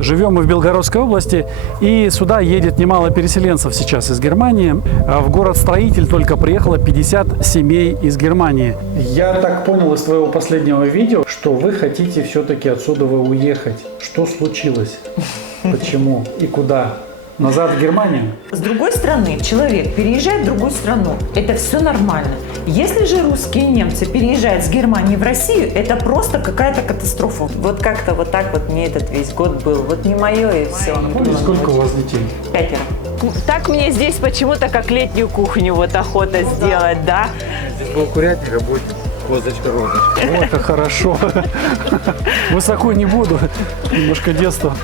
Живем мы в Белгородской области, и сюда едет немало переселенцев сейчас из Германии. В город-строитель только приехало 50 семей из Германии. Я так понял из твоего последнего видео, что вы хотите все-таки отсюда уехать. Что случилось? Почему и куда? Назад в Германию? С другой стороны, человек переезжает в другую страну. Это все нормально. Если же русские и немцы переезжают с Германии в Россию, это просто какая-то катастрофа. Вот как-то вот так вот мне этот весь год был. Вот не мое и все. И сколько у вас детей? 5. Так мне здесь почему-то как летнюю кухню вот охота сделать, да? Здесь был курятник, а будет козочка-розочка. Ой, как хорошо. Высоко не буду. Немножко детства.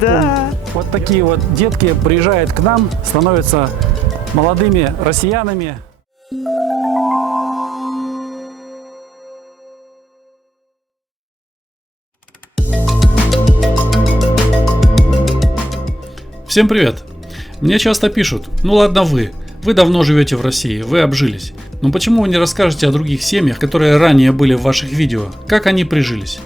Да. Вот такие вот детки приезжают к нам, становятся молодыми россиянами. Всем привет! Мне часто пишут: ну ладно вы давно живете в России, вы обжились. Но почему вы не расскажете о других семьях, которые ранее были в ваших видео, как они прижились?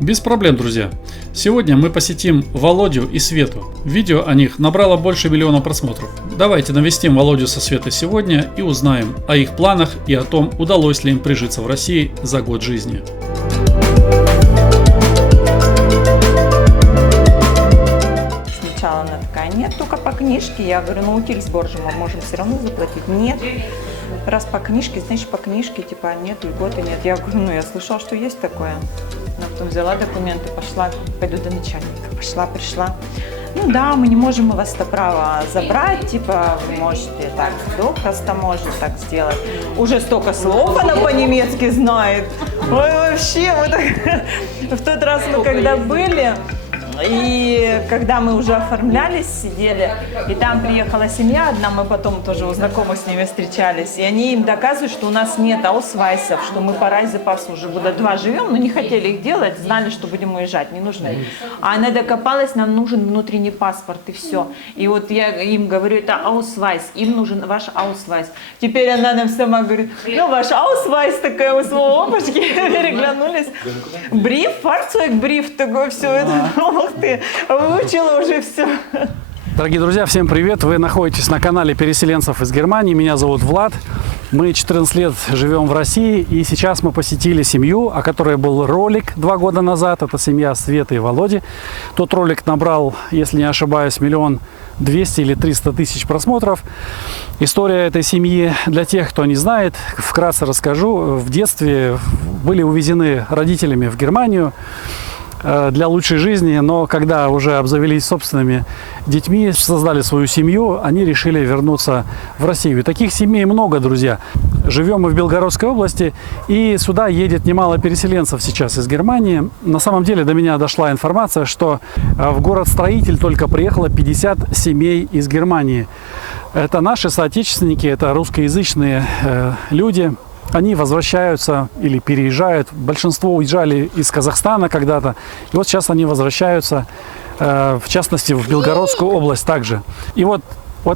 Без проблем, друзья. Сегодня мы посетим Володю и Свету. Видео о них набрало больше 1 миллиона просмотров. Давайте навестим Володю со Светой сегодня и узнаем о их планах и о том, удалось ли им прижиться в России за год жизни. Сначала она такая: нет, только по книжке. Я говорю: ну утильсбор же мы можем все равно заплатить. Нет. Раз по книжке, значит по книжке, типа нет, льготы нет. Я говорю: ну я слышала, что есть такое. Но потом взяла документы, пошла, пойду до начальника. Пошла, пришла. Ну да, мы не можем у вас это право забрать, типа вы можете так, кто просто может так сделать. Уже столько слов она по-немецки знает. Ой, вообще, мы так... В тот раз мы когда были, и когда мы уже оформлялись, сидели, и там приехала семья одна, мы потом тоже у знакомых с ними встречались, и они им доказывают, что у нас нет аусвайсов, что мы по райзепасу уже года 2 живем, но не хотели их делать, знали, что будем уезжать, не нужны. А она докопалась: нам нужен внутренний паспорт, и все. И вот я им говорю: это аусвайс, им нужен ваш аусвайс. Теперь она нам сама говорит: ну ваш аусвайс, такая мы с опачки переглянулись. Бриф, фарцойгбриф, такое все это. Ух ты, выучила уже все. Дорогие друзья, всем привет! Вы находитесь на канале переселенцев из Германии. Меня зовут Влад. Мы 14 лет живем в России, и сейчас мы посетили семью, о которой был ролик 2 года назад. Это семья Светы и Володи. Тот ролик набрал, если не ошибаюсь, 1 200 000 или 300 000 просмотров. История этой семьи, для тех, кто не знает, вкратце расскажу. В детстве были увезены родителями в Германию для лучшей жизни, но когда уже обзавелись собственными детьми, создали свою семью, они решили вернуться в Россию. И таких семей много, друзья. Живем мы в Белгородской области, и сюда едет немало переселенцев сейчас из Германии. На самом деле до меня дошла информация, что в город-строитель только приехало 50 семей из Германии. Это наши соотечественники, это русскоязычные люди. Они возвращаются или переезжают. Большинство уезжали из Казахстана когда-то. И вот сейчас они возвращаются, в частности, в Белгородскую область также. И вот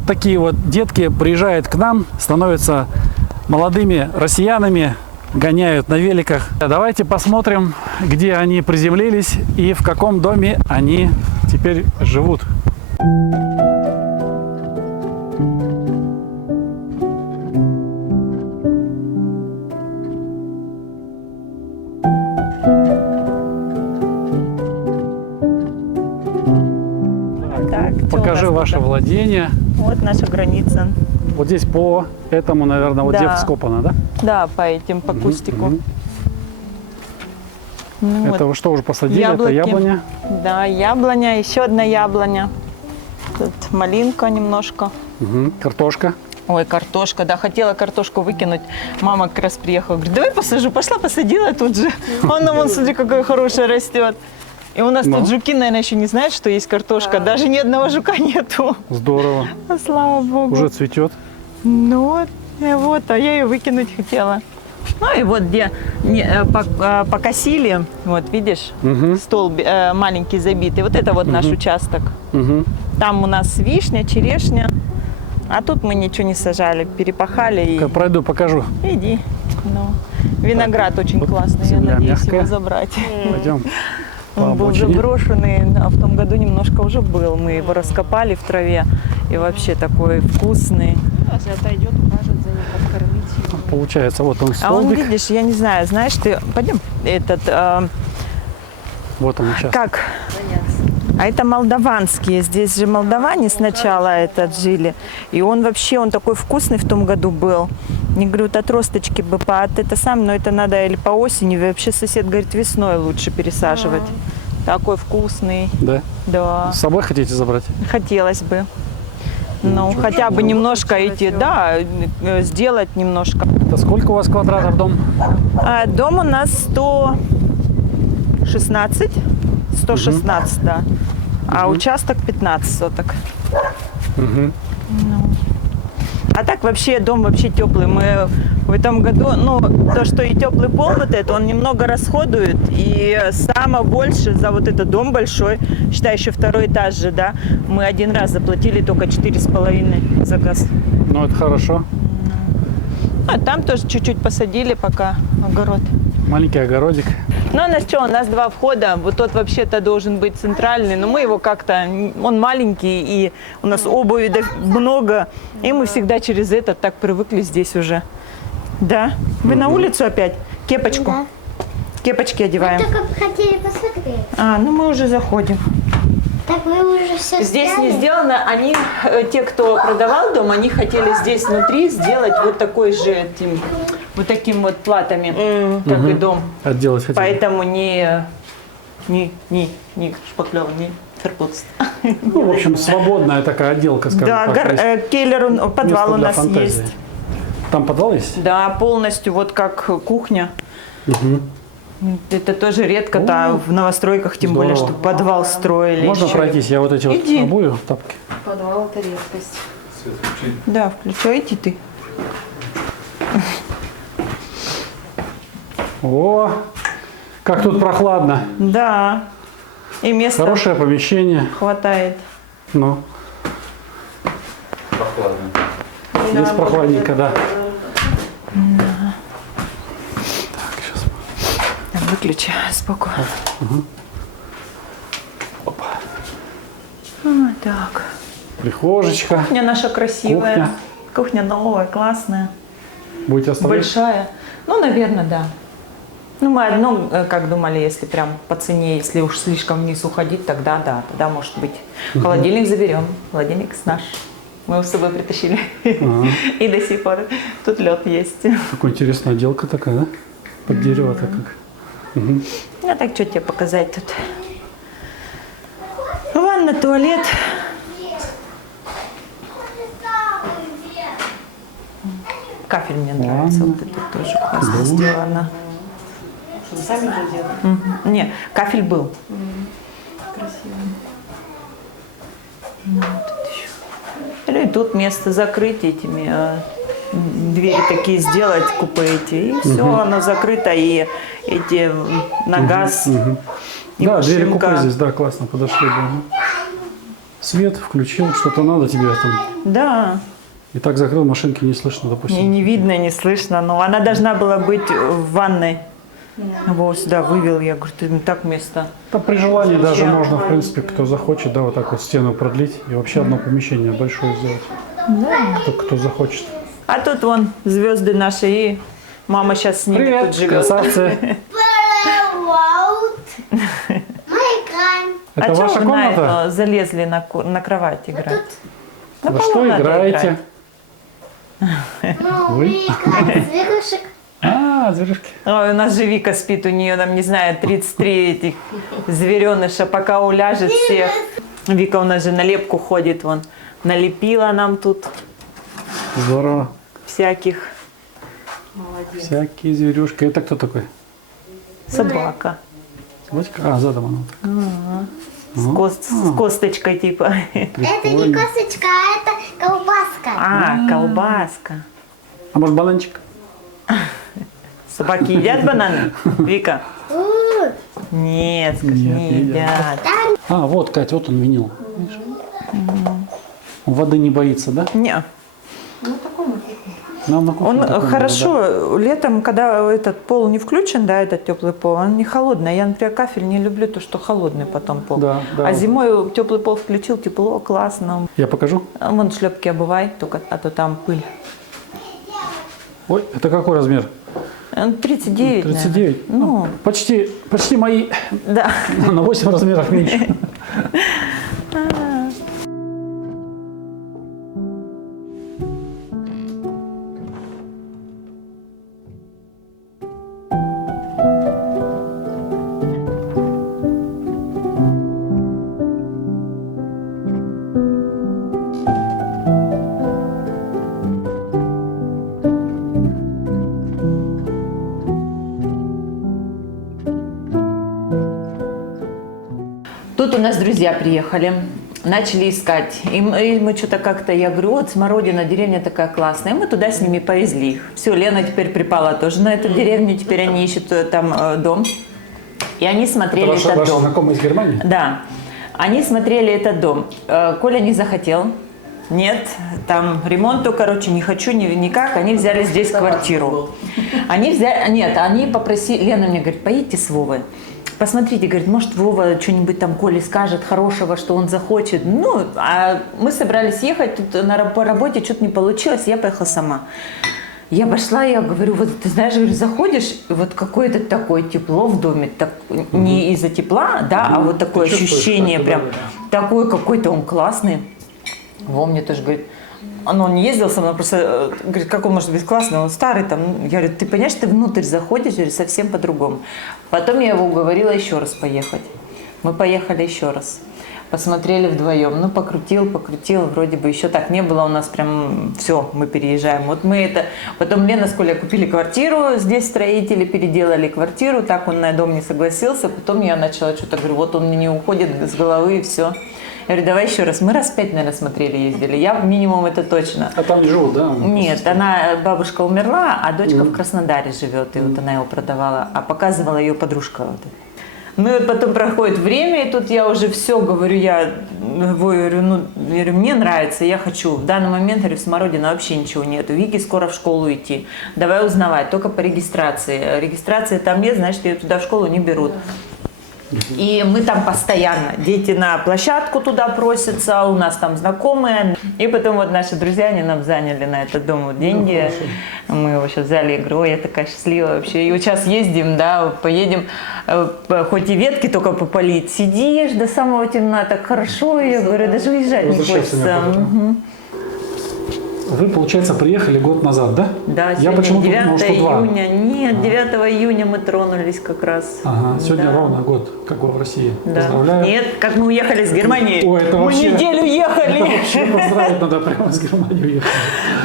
такие вот детки приезжают к нам, становятся молодыми россиянами, гоняют на великах. Давайте посмотрим, где они приземлились и в каком доме они теперь живут. Покажи ваше владение. Вот наша граница. Вот здесь по этому, наверное, вот Да. где вскопано, да? Да, по этим, по кустику. Ну, Это вот. вы что уже посадили? Яблоки. Это яблоня? Да, яблоня, еще одна яблоня. Тут малинка немножко. Угу. Картошка. Ой, картошка, да, хотела картошку выкинуть. Мама как раз приехала, говорит: давай посажу. Пошла, посадила тут же. Она, вон, смотри, какая хорошая растет. И у нас тут жуки, наверное, еще не знают, что есть картошка. Даже ни одного жука нету. Здорово. Слава богу. Уже цветет. Ну вот, а я ее выкинуть хотела. Ну и вот где покосили, вот видишь, стол маленький забитый. Вот это вот наш участок. Там у нас вишня, черешня. А тут мы ничего не сажали, перепахали. И... Пройду, покажу. Иди. Ну, виноград так, очень классный, я надеюсь мягкая. его забрать. Пойдем. по Он был обочине. заброшенный, а в том году немножко уже был. Мы его раскопали в траве. И вообще такой вкусный. Если отойдет, укажет за ним, подкормить его. Получается, вот он А он, столбик. видишь, я не знаю, знаешь, ты... Пойдем. Вот он участок. Как? А это молдаванские. Здесь же молдаване сначала жили. И он вообще, он такой вкусный в том году был. Не говорю, вот отросточки бы но это надо или по осени. Вообще сосед говорит, весной лучше пересаживать. Такой вкусный. Да? Да, С собой хотите забрать? хотелось бы. Ну, хотя бы немножко сделать немножко. Это сколько у вас квадратов дом? Дом у нас 116, да. А участок 15 соток. Мгм. А так вообще дом вообще теплый. Мы в этом году, то, что и теплый пол вот этот, он немного расходует. И самое больше за вот этот дом большой, считай, еще второй этаж же, да, мы один раз заплатили только 4,5 за газ. Ну, это хорошо. А там тоже чуть-чуть посадили пока огород. Маленький огородик. Ну, у нас что, у нас 2 входа, вот тот вообще-то должен быть центральный, но мы его как-то, он маленький, и у нас обуви много, и мы всегда через этот так привыкли здесь уже. Да? Вы на улицу опять? Кепочку? Да. Кепочки одеваем. Только хотели посмотреть. Ну мы уже заходим. Так вы уже все Здесь не сделано, те, кто продавал дом, они хотели здесь внутри сделать вот такой же, вот таким вот платами, как и дом. Отделать хотите? Поэтому не шпаклёв, не ферпутст. Ну, в общем, свободная такая отделка, скажем Да, так. То есть келлер, подвал место у для нас фантазии. есть. Там подвал есть? Да, полностью, вот как кухня. Угу. Это тоже редко, в новостройках, тем более, Здорово. что подвал строили. Можно еще. пройтись? Я вот эти Иди. вот обую, тапки. Подвал – это редкость. Да, включай, иди ты. О, как тут прохладно. Да. И места Хорошее помещение. хватает. Ну, Прохладно. здесь прохладненько, да. Так, сейчас. Так, выключи сбоку. Опа. Так. Прихожечка. Кухня наша красивая. Кухня. Кухня новая, классная. Будете оставлять? Большая. Ну, наверное, да. Ну, мы одно, как думали, если прям по цене, если уж слишком вниз уходить, тогда да, тогда может быть. Холодильник заберем. Холодильник наш. Мы его с собой притащили. И до сих пор тут лед есть. Какая интересная отделка такая, да? Под дерево-то как. Мгм. Ну, так что тебе показать тут? Ванна, туалет. Кафель мне нравится. Вот это тоже классно сделано. Что, сами же делали? Не, кафель был. Красиво. Или тут место закрыть этими, двери такие сделать, купе эти, и все, оно закрыто, и эти на газ, и Да, двери машинка. купе здесь, да, классно подошли. Да. Свет включил, что-то надо тебе там. Да, И так закрыл, машинки не слышно, мне допустим. не видно, не слышно, но она должна была быть в ванной. Вот сюда вывел, я говорю, ты так место. Там при желании даже Зачем? можно, в принципе, кто захочет, да, вот так вот стену продлить и вообще одно помещение большое сделать. Да. Кто захочет. А тут вон звезды наши, и мама сейчас с ними Привет, тут живет. красавцы. Мы играем. А Это чё ваша вы на комната? это залезли на кровать играть? На Во полу что надо играете? играть. Ну, Вы? мы играем с игрушек. Зверюшки. Ой, у нас же Вика спит, у нее там, не знаю, 33 этих звереныша, пока уляжет всех. Вика у нас же на лепку ходит, вон, налепила нам тут Здорово. всяких. Всякие зверюшки. Это кто такой? Собака. Собачка? Задом она так. С косточкой типа. Это не косточка, а это колбаска. Колбаска. А может бананчик? Собаки едят бананы? Вика? У, Нет, скажи, Нет, не не едят. Вот, Кать, вот он винил. Видишь? Воды не боится, да? Не. Ну, такой на кухне. Нам на кухне Он такое было, хорошо, летом, когда этот пол не включен, да, этот теплый пол, он не холодный. Я, например, кафель не люблю, то, что холодный потом пол. Да, да, А вот. зимой теплый пол включил, тепло, классно. Я покажу. А вон шлепки обувай, только, а то там пыль. Ой, это какой размер? 39, 39. наверное. Ну, Почти мои. да. На 8 размеров меньше. Тут у нас друзья приехали, начали искать. И мы что-то как-то, я говорю, вот Смородина, деревня такая классная. И мы туда с ними повезли их. Все, Лена теперь припала тоже на эту деревню, теперь они ищут там дом. И они смотрели Это этот ваши дом. знакомые из Германии? Да, они смотрели этот дом. Коля не захотел. Нет, там ремонту, короче, не хочу никак. Они взяли здесь квартиру. Они взяли, нет, они попросили, Лена мне говорит, поедьте с Вовой. Посмотрите, говорит, может, Вова что-нибудь там Коле скажет хорошего, что он захочет. Ну, а мы собрались ехать, тут по работе что-то не получилось, я поехала сама. Я пошла, я говорю, вот ты знаешь, говорю, заходишь, вот какое-то такое тепло в доме, так, не из-за тепла, да, а вот такое ощущение прям, такой какой-то он классный. Вова мне тоже говорит, он не ездил со мной, просто говорит, как он может быть классный, он старый там. Я говорю, ты понимаешь, ты внутрь заходишь, говорю, совсем по-другому. Потом я его уговорила еще раз поехать. Мы поехали еще раз. Посмотрели вдвоем, ну покрутил, вроде бы еще так не было у нас прям, все, мы переезжаем. Вот мы это, потом Лена с Колей купили квартиру, здесь строители переделали квартиру, так он на дом не согласился, потом я начала что-то, говорю, вот он мне не уходит с головы и все. Я говорю, давай еще раз. Мы раз 5, наверное, смотрели, ездили. Я минимум это точно. А там не живут, да? Нет, бабушка умерла, а дочка в Краснодаре живет, и вот она его продавала, а показывала ее подружка. Вот. Ну и вот потом проходит время, и тут я уже все говорю, я говорю, мне нравится, я хочу. В данный момент, говорю, в Смородино вообще ничего нету. Вики скоро в школу идти. Давай узнавать, только по регистрации. Регистрации там нет, значит, ее туда в школу не берут. И мы там постоянно, дети на площадку туда просятся, у нас там знакомые. И потом вот наши друзья, они нам заняли на этот дом вот деньги. Мы его сейчас взяли, я говорю, ой, я такая счастливая вообще. И вот сейчас ездим, да, поедем, хоть и ветки только попалить, сидишь до самого темна, так хорошо, я говорю, даже уезжать не хочется. Вы, получается, приехали год назад, да? Да, я почему-то 9 думал, что 2. июня. Нет, 9 июня мы тронулись как раз. Ага, сегодня да. ровно год, как вы в России. Да. Поздравляю. Нет, как мы уехали с Германии. Ой, это мы вообще, неделю ехали. Это вообще поздравить надо прямо с Германии уехать.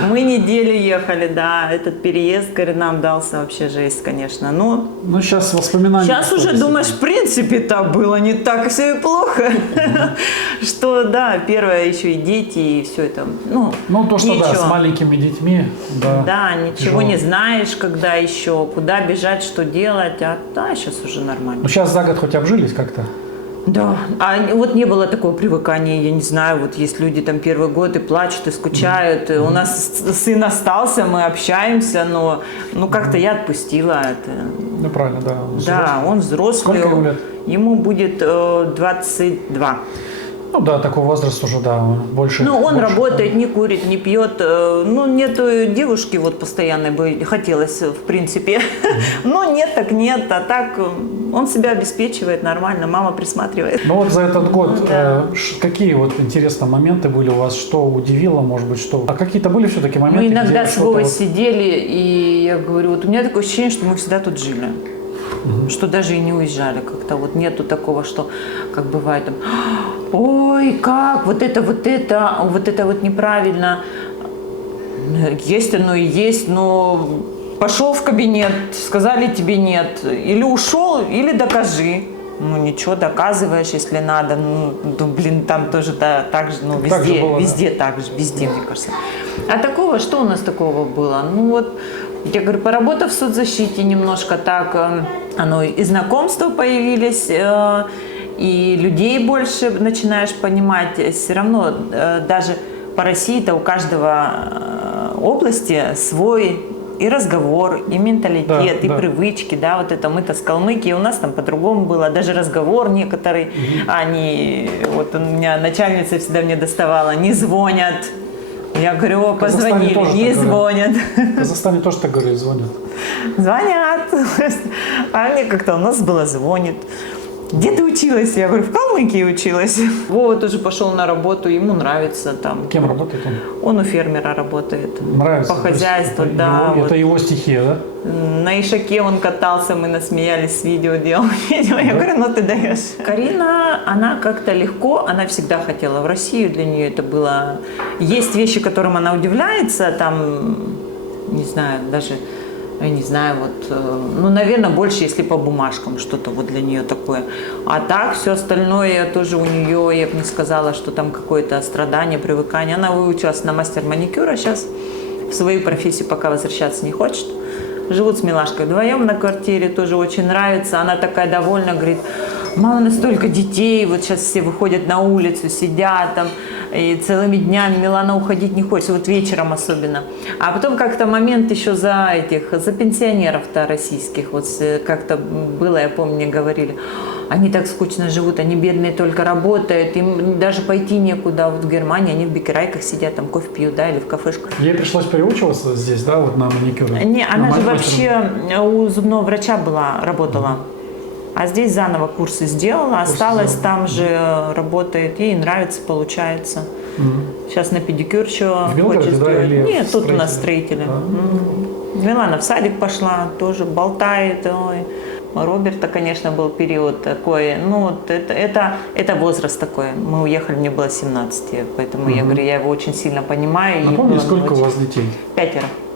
Мы неделю ехали, да. Этот переезд, говорю, нам дался вообще жесть, конечно. Но Ну, сейчас воспоминания. сейчас уже думаешь, в принципе-то было не так все и плохо. Что, да, первое еще и дети, и все это. Ну, то, что да, с маленькими детьми. Да, да, ничего тяжело. не знаешь, когда еще, куда бежать, что делать. А да, сейчас уже нормально. Ну, сейчас за год хоть обжились как-то? Да, а вот не было такого привыкания, я не знаю, вот есть люди там первый год и плачут, и скучают. У нас сын остался, мы общаемся, но как-то я отпустила это. Ну, правильно, да. Да, он взрослый. Сколько ему лет? Ему будет 22. Ну да, такой возраст уже, да, больше. Ну, он больше, работает, не курит, не пьет. Ну, нету девушки вот постоянной бы хотелось, в принципе. Но нет, так нет. А так он себя обеспечивает нормально, мама присматривает. Ну вот за этот год какие вот интересные моменты были у вас? Что удивило, может быть, что? А какие-то были все-таки моменты? Мы иногда где с Вовой вот... сидели, и я говорю, вот у меня такое ощущение, что мы всегда тут жили. Что даже и не уезжали как-то. Вот нету такого, что, как бывает, там, ой, как, вот это вот неправильно. Есть оно и есть, но пошел в кабинет, сказали тебе нет. Или ушел, или докажи. Ну ничего, доказываешь, если надо. Ну блин, там тоже да, так же, ну везде, было, везде да? Так же, везде, мне кажется. А такого, что у нас такого было? Ну вот, я говорю, поработав в соцзащите немножко так, оно и знакомства появились, и людей больше начинаешь понимать. Все равно даже по России-то у каждого области свой и разговор, и менталитет, Да, и да. привычки, да, вот это мы-то с Калмыкии, у нас там по-другому было, даже разговор некоторые, они, вот у меня начальница всегда мне доставала, не звонят, я говорю, Казахстане позвонили, тоже не так говорят. звонят. В Казахстане тоже так говорят, звонят. Звонят. А мне как-то у нас было звонит. Где ты училась? Я говорю, в Калмыкии училась. Вова тоже пошел на работу, ему нравится там. Кем работает он? Он у фермера работает. Нравится? По То есть хозяйству, это да. его- вот. Это его стихия, да? На Ишаке он катался, мы насмеялись, видео делал. Я говорю, ну ты даешь. Карина, она как-то легко, она всегда хотела в Россию, для нее это было... Есть вещи, которым она удивляется, там, не знаю, даже... Я не знаю, вот, ну, наверное, больше, если по бумажкам что-то вот для нее такое. А так, все остальное тоже у нее, я бы не сказала, что там какое-то страдание, привыкание. Она выучилась на мастер маникюра сейчас, в свою профессию пока возвращаться не хочет. Живут с милашкой вдвоем на квартире, тоже очень нравится. Она такая довольна, говорит, мало настолько детей, вот сейчас все выходят на улицу, сидят там, и целыми днями. Милана уходить не хочет, вот вечером особенно. А потом как-то момент еще за пенсионеров-то российских, вот как-то было, я помню, мне говорили, они так скучно живут, они бедные только работают, им даже пойти некуда. Вот в Германии они в бикерайках сидят, там кофе пьют, да, или в кафешках. Ей пришлось переучиваться здесь, да, вот на маникюр? Не, она На же мастер- вообще у зубного врача была, работала. А здесь заново курсы сделала, осталась сделала. там же, работает, ей нравится, получается. Сейчас на педикюр еще В Белгороде, хочет да, сделать. или Нет, тут у нас строители? строители. Милана в садик пошла, тоже болтает. Ой. У Роберта, конечно, был период такой, ну, вот это возраст такой. Мы уехали, мне было 17, поэтому я говорю, я его очень сильно понимаю. и Напомни, было сколько у очень- вас детей? 5.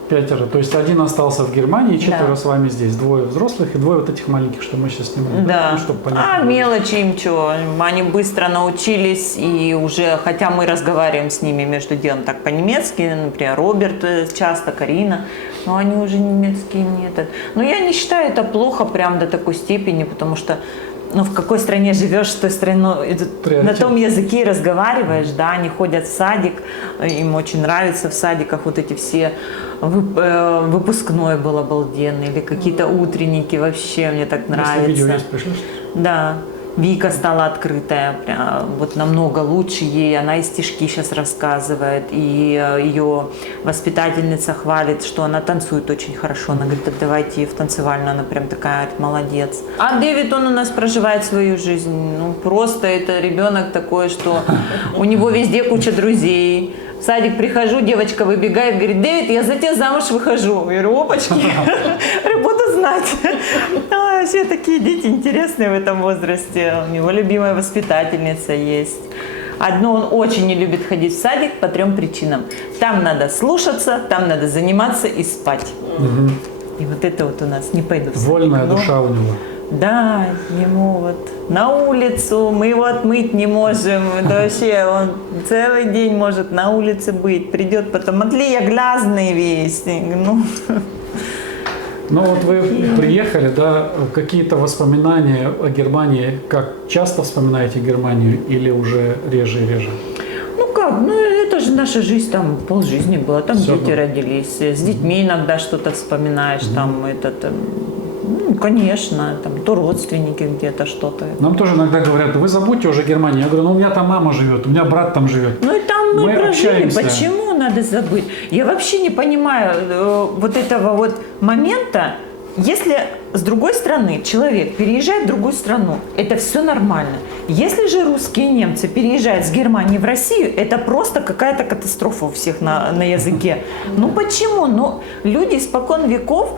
5. То есть один остался в Германии, 4 Да. с вами здесь. 2 взрослых и 2 вот этих маленьких, что мы сейчас снимаем. Да. Ну, чтобы понятно А было. мелочи им что? Они быстро научились, и уже, хотя мы разговариваем с ними между делом так по-немецки, например, Роберт часто, Карина, но они уже немецкий нет. Но я не считаю это плохо прям до такой степени, потому что ну, в какой стране живешь, в той стране, ну, на том языке разговариваешь, да, они ходят в садик, им очень нравится в садиках вот эти все, выпускной был обалденный, или какие-то утренники, вообще мне так нравится. Если видео есть, пришлешь? Да, Вика стала открытая, прям, вот намного лучше ей, она и стишки сейчас рассказывает, и ее воспитательница хвалит, что она танцует очень хорошо, она говорит, давайте в танцевальную, она прям такая молодец. А Дэвид, он у нас проживает свою жизнь, ну просто это ребенок такой, что у него везде куча друзей. В садик прихожу, девочка выбегает, говорит, Дэвид, я за тебя замуж выхожу. Я говорю, опачки, буду знать. Все такие дети интересные в этом возрасте. У него любимая воспитательница есть. Одно, он очень не любит ходить в садик по 3 причинам. Там надо слушаться, там надо заниматься и спать. И вот это вот у нас не пойду в садик. Вольная Но- душа у него. Да, ему вот на улицу, мы его отмыть не можем, да вообще он целый день может на улице быть, придет потом, отли я грязный весь, ну, Ну вот вы приехали, да, какие-то воспоминания о Германии, как часто вспоминаете Германию или уже реже и реже? ну как, ну это же наша жизнь, там полжизни была, там Всё дети было. родились, с детьми иногда что-то вспоминаешь, там ну, конечно, там то родственники где-то что-то. Нам тоже иногда говорят, вы забудьте уже Германию. Я говорю, ну у меня там мама живет, у меня брат там живет. Ну и там мы прожили, общаемся. почему надо забыть? Я вообще не понимаю вот этого вот момента, если с другой стороны человек переезжает в другую страну, это все нормально. Если же русские и немцы переезжают с Германии в Россию, это просто какая-то катастрофа у всех на языке. Ну почему? Ну люди испокон веков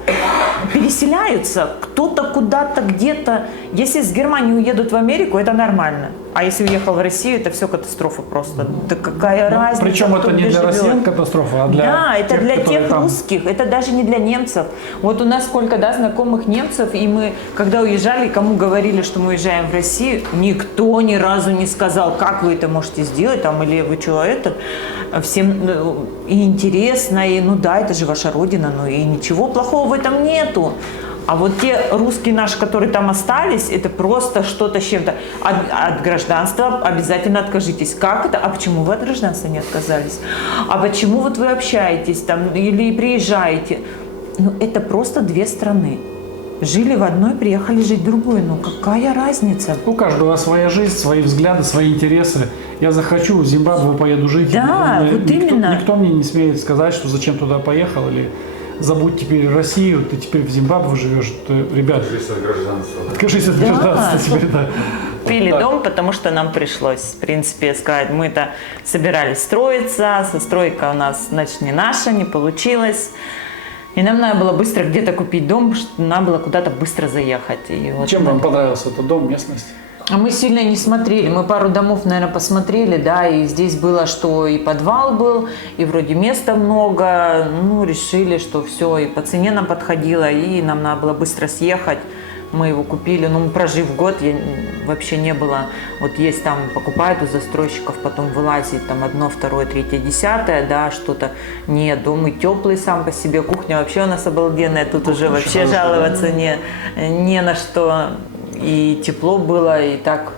переселяются, кто-то куда-то где-то. Если с Германии уедут в Америку, это нормально. А если уехал в Россию, это все катастрофа просто. Да какая разница? Причем кто это не где для живет? россиян катастрофа, а для Да, это для которые тех там. русских, это даже не для немцев. Вот у нас сколько, да, знакомых немцев, и мы, когда уезжали, кому говорили, что мы уезжаем в Россию, никто ни разу не сказал, как вы это можете сделать, там, или вы что, это, всем и интересно, и ну да, это же ваша родина, ну и ничего плохого в этом нету. А вот те русские наши, которые там остались, это просто что-то с чем-то. От гражданства обязательно откажитесь. Как это? А почему вы от гражданства не отказались? А почему вот вы общаетесь там или приезжаете? Ну, это просто две страны. Жили в одной, приехали жить в другую. Ну, какая разница? У каждого своя жизнь, свои взгляды, свои интересы. Я захочу, в Зимбабве поеду жить. Да, вот именно. Никто мне не смеет сказать, что зачем туда поехал, или забудь теперь Россию, ты теперь в Зимбабве живешь. Ребят, Откажись от гражданства. откажись от гражданства теперь, да. Купили Вот так. дом, потому что нам пришлось, в принципе, сказать, мы-то собирались строиться, стройка у нас, значит, не наша, не получилась. И нам надо было быстро где-то купить дом, надо было куда-то быстро заехать. И вот Чем вам понравился этот дом, местность? А мы сильно не смотрели, мы пару домов, наверное, посмотрели, да, и здесь было, что и подвал был, и вроде места много, ну, решили, что все, и по цене нам подходило, и нам надо было быстро съехать. Мы его купили, ну, прожив год, вообще не было, вот есть там, покупают у застройщиков, потом вылазит там 1, 2, 3, 10, да, что-то, нет, дом и теплый сам по себе, кухня вообще у нас обалденная, тут уже вообще жаловаться не на что, и тепло было, и так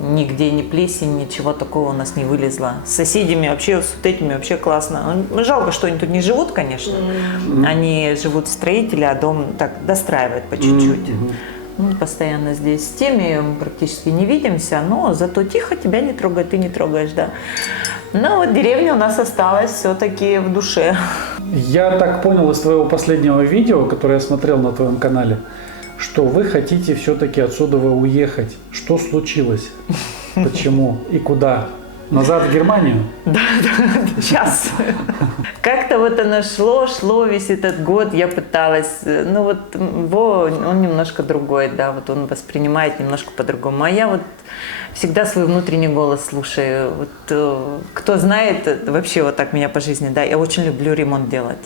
нигде ни плесень, ничего такого у нас не вылезло. С соседями вообще, с вот этими вообще классно. Ну, жалко, что они тут не живут, конечно. Они живут строители, а дом так достраивает по чуть-чуть. Мы постоянно здесь с теми, мы практически не видимся, но зато тихо, тебя не трогает, ты не трогаешь, да. Но вот деревня у нас осталась все-таки в душе. Я так понял из твоего последнего видео, которое я смотрел на твоем канале, что вы хотите все-таки отсюда уехать. Что случилось? Почему и куда? Назад в Германию? Да, сейчас. Как-то вот оно шло весь этот год, я пыталась, ну вот он немножко другой, да, вот он воспринимает немножко по-другому, а я вот всегда свой внутренний голос слушаю, вот кто знает вообще вот так меня по жизни, да, я очень люблю ремонт делать.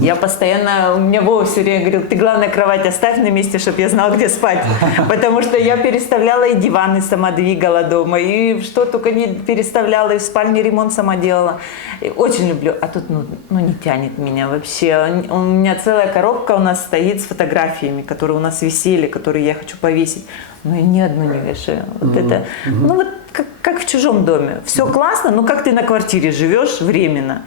Я постоянно, у меня Вова все время говорил, ты главное кровать оставь на месте, чтобы я знала, где спать. Потому что я переставляла и диваны сама двигала дома, и что только не переставляла, и в спальне ремонт сама делала. И очень люблю, а тут ну не тянет меня вообще. У меня целая коробка у нас стоит с фотографиями, которые у нас висели, которые я хочу повесить. Но я ни одну не вешаю. Вот это, ну вот как в чужом доме. Все классно, но как ты на квартире живешь временно.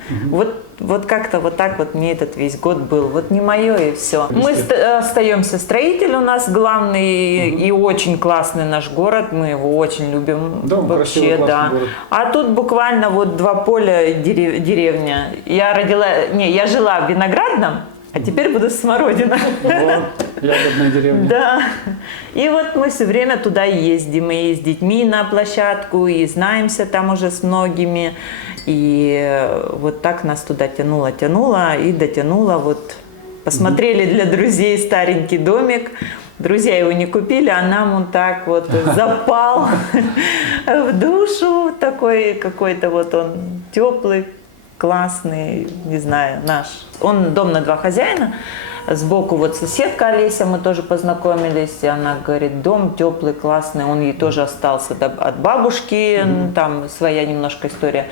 Вот как-то вот так вот мне этот весь год был. Вот не мое и все. Мы остаемся. Строитель у нас главный и очень классный наш город. Мы его очень любим. Да, вообще, красивый, да. город. А тут буквально вот 2 поля, деревня. Я жила в Виноградном, а теперь буду в Смородино. Вот, ягодная деревня. Да. И вот мы все время туда ездим, и с детьми на площадку, и знаемся там уже с многими. И вот так нас туда тянуло и дотянуло. Вот посмотрели для друзей старенький домик. Друзья его не купили, а нам он так вот запал в душу. Такой какой-то вот он теплый, классный, не знаю, наш. Он дом на 2 хозяина. Сбоку вот соседка Олеся, мы тоже познакомились, и она говорит, дом теплый, классный, он ей тоже остался от бабушки, там своя немножко история.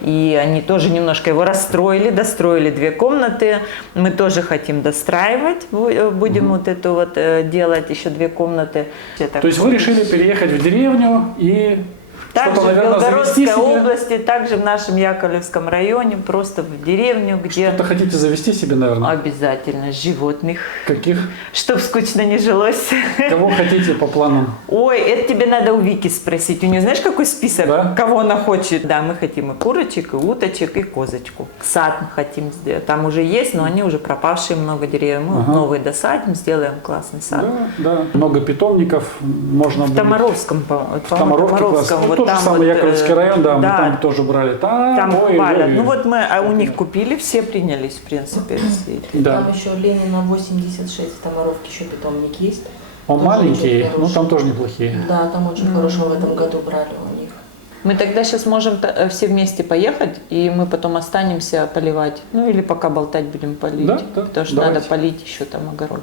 И они тоже немножко его расстроили, достроили 2 комнаты. Мы тоже хотим достраивать, будем вот это вот делать, еще 2 комнаты. То есть вы решили переехать в деревню и Также что-то, в наверное, Белгородской завести себе? области, также в нашем Яковлевском районе, просто в деревню, где Что-то хотите завести себе, наверное? обязательно животных, Каких? чтоб скучно не жилось. Кого хотите по планам? Ой, это тебе надо у Вики спросить. У нее знаешь, какой список? Да? Кого она хочет? Да, мы хотим и курочек, и уточек, и козочку. Сад мы хотим сделать. Там уже есть, но они уже пропавшие, много деревьев. Мы вот новые досадим, сделаем классный сад. Да. Много питомников. Можно В будет. Томаровском, В Томаровке, вот тот же там самый вот, Яковлевский район, да, мы там тоже брали. Там ой, хвалят. ой. Ну вот мы у них купили, все принялись, в принципе. все. Да. Там еще Ленина 86 в Томаровке еще питомник есть. Он Тоже маленький, очень но хороший. там тоже неплохие. Да, там очень хорошего в этом году брали у них. Мы тогда сейчас можем все вместе поехать, и мы потом останемся поливать. Ну или пока болтать будем полить. Да, потому что давайте. надо полить еще там огород.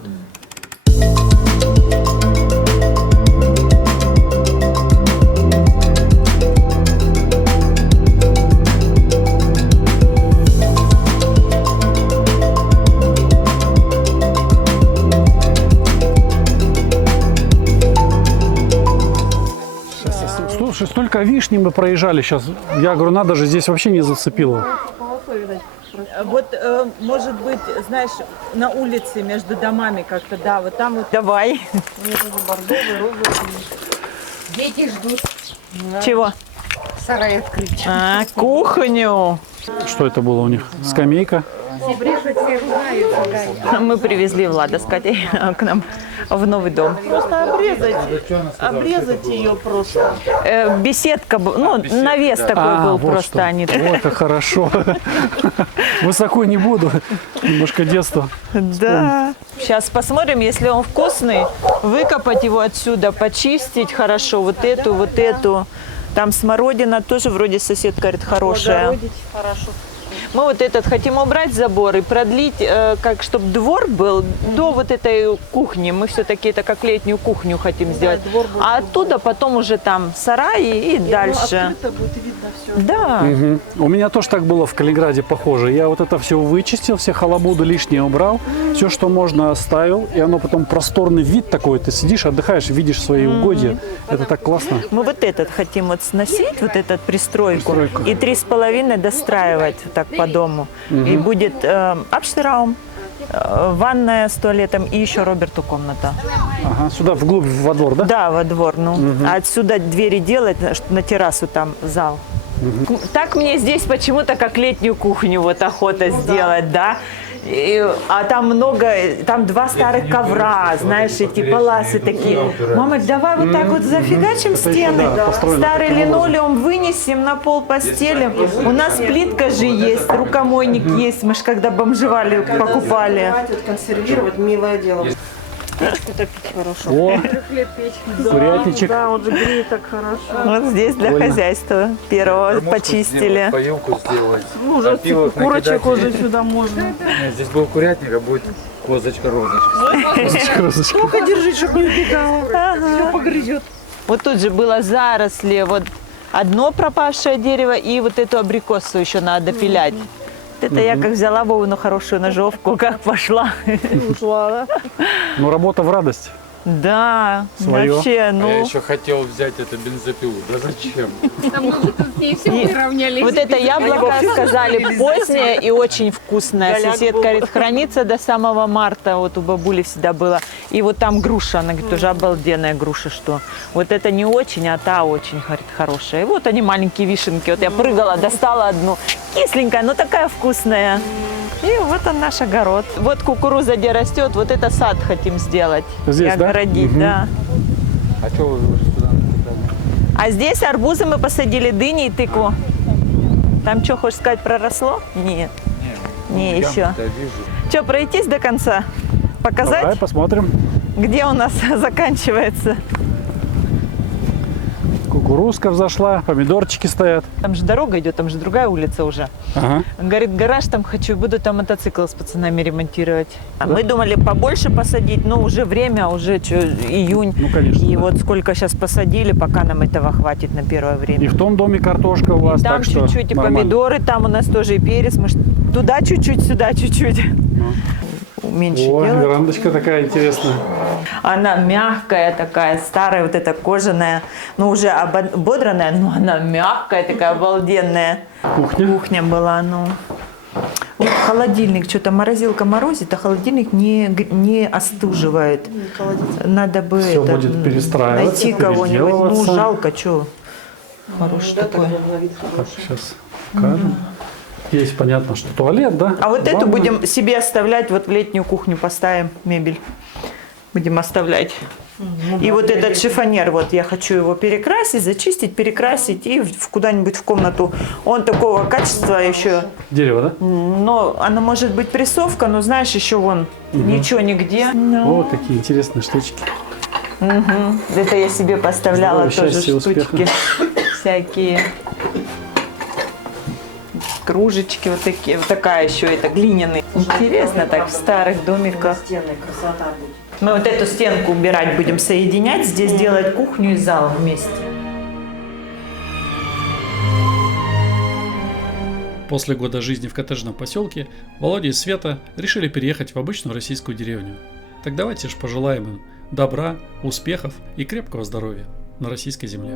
мимо вишни мы проезжали сейчас. Я говорю, надо же, здесь вообще не зацепило. Вот, может быть, знаешь, на улице между домами как-то, да, вот там вот. Давай. Дети ждут. Чего? Сарай открыть. А, кухню. Что это было у них? Скамейка? Мы привезли Влада с Катей к нам в новый дом. Просто Обрезать ее просто. Беседка, ну, навес такой был вот просто. что. Они... Ой, как хорошо. Высоко не буду. Немножко детства. Да. Сейчас посмотрим, если он вкусный, выкопать его отсюда, почистить хорошо, вот эту. Там смородина тоже вроде сосед говорит хорошая. Мы вот этот хотим убрать забор и продлить, как чтобы двор был до вот этой кухни. Мы все-таки это как летнюю кухню хотим сделать. А оттуда потом уже там сараи и дальше. Будет видно все. Да. Мгм. У меня тоже так было в Калининграде похоже. Я вот это все вычистил, все халабуды лишнее убрал, все, что можно, оставил, и оно потом просторный вид такой. Ты сидишь, отдыхаешь, видишь свои угодья. Это так классно. Мы вот этот хотим вот сносить, вот этот пристройку, Пристройку. и 3,5 достраивать вот так по дому. И будет апштраум, ванная с туалетом и еще Роберту комната. Ага, сюда вглубь, во двор, да? Да, во двор. Ну. А отсюда двери делать, на террасу там зал. Так мне здесь почему-то как летнюю кухню вот охота сделать, да. А там много, там 2 старых ковра, знаешь, эти паласы такие. Мама, давай вот так вот зафигачим стены, да, построено старый таким линолеум вынесем на пол постелим. У нас плитка же есть, рукомойник есть, мы же когда бомжевали, покупали. Хватит консервировать, милое дело. О, курятничек. Да, он же греет так хорошо. Вот здесь для Прикольно. хозяйства первого почистили. Поилку сделать. Ну, уже Опилок курочек накидать. уже сюда можно. Нет, здесь был курятник, а будет козочка-розочка. Розочка. Только держи, чтобы не убегала. Все погрызет. Вот тут же было заросли, вот одно пропавшее дерево и вот эту абрикосу еще надо пилять. Вот это я как взяла Вовину хорошую ножовку, как пошла. Ушла, да? Ну, работа в радость. Да, Своё. вообще, Я ну. еще хотел взять эту бензопилу. Да зачем? Вот это яблоко, сказали, позднее и очень вкусное. Сосед говорит, хранится до самого марта, вот у бабули всегда было. И вот там груша, она говорит, уже обалденная груша, что вот это не очень, а та очень, говорит, хорошая. И вот они маленькие вишенки, вот я прыгала, достала одну, кисленькая, но такая вкусная. И вот он наш огород. Вот кукуруза где растет, вот это сад хотим сделать. Здесь, и да? огородить, да. А что вы сюда накидали? А здесь арбузы мы посадили, дыни и тыкву. Там что, хочешь сказать, проросло? Нет. Не, еще. Я вижу. Что, пройтись до конца? Показать, Давай посмотрим. где у нас заканчивается? Кукурузка взошла, помидорчики стоят. Там же дорога идет, там же другая улица уже. Ага. Он говорит, гараж там хочу, буду там мотоцикл с пацанами ремонтировать. А мы думали побольше посадить, но уже время, уже июнь. Ну, конечно, И да. вот сколько сейчас посадили, пока нам этого хватит на первое время. И в том доме картошка у вас, Там так что чуть-чуть и нормально. помидоры, там у нас тоже и перец. Мы туда чуть-чуть, сюда чуть-чуть. Меньше О, делать. верандочка такая интересная. Она мягкая такая, старая, вот эта кожаная, ну уже ободранная, но она мягкая такая, обалденная. Кухня. Кухня была, ну. Вот холодильник, что-то морозилка морозит, а холодильник не остуживает. Надо бы Всё будет перестраиваться, найти кого-нибудь. Ну, переделываться. жалко, что хороший такой. Так, сейчас покажем. Есть, понятно, что туалет, да? А вот эту Ванна. будем себе оставлять, вот в летнюю кухню поставим мебель. Будем оставлять. И вот этот шифонер, вот я хочу его перекрасить, зачистить, перекрасить и куда-нибудь в комнату. Он такого качества еще, Дерево, да? но она может быть прессовка, но знаешь, еще вон ничего нигде. Вот такие интересные штучки. Это я себе поставляла Здоровья, тоже счастья, штучки всякие. Кружечки вот такие, вот такая еще это глиняный. Интересно так в старых домиках. Стены, красота будет. Мы вот эту стенку убирать будем, соединять, здесь делать кухню и зал вместе. После года жизни в коттеджном поселке Володя и Света решили переехать в обычную российскую деревню. Так давайте же пожелаем им добра, успехов и крепкого здоровья на российской земле.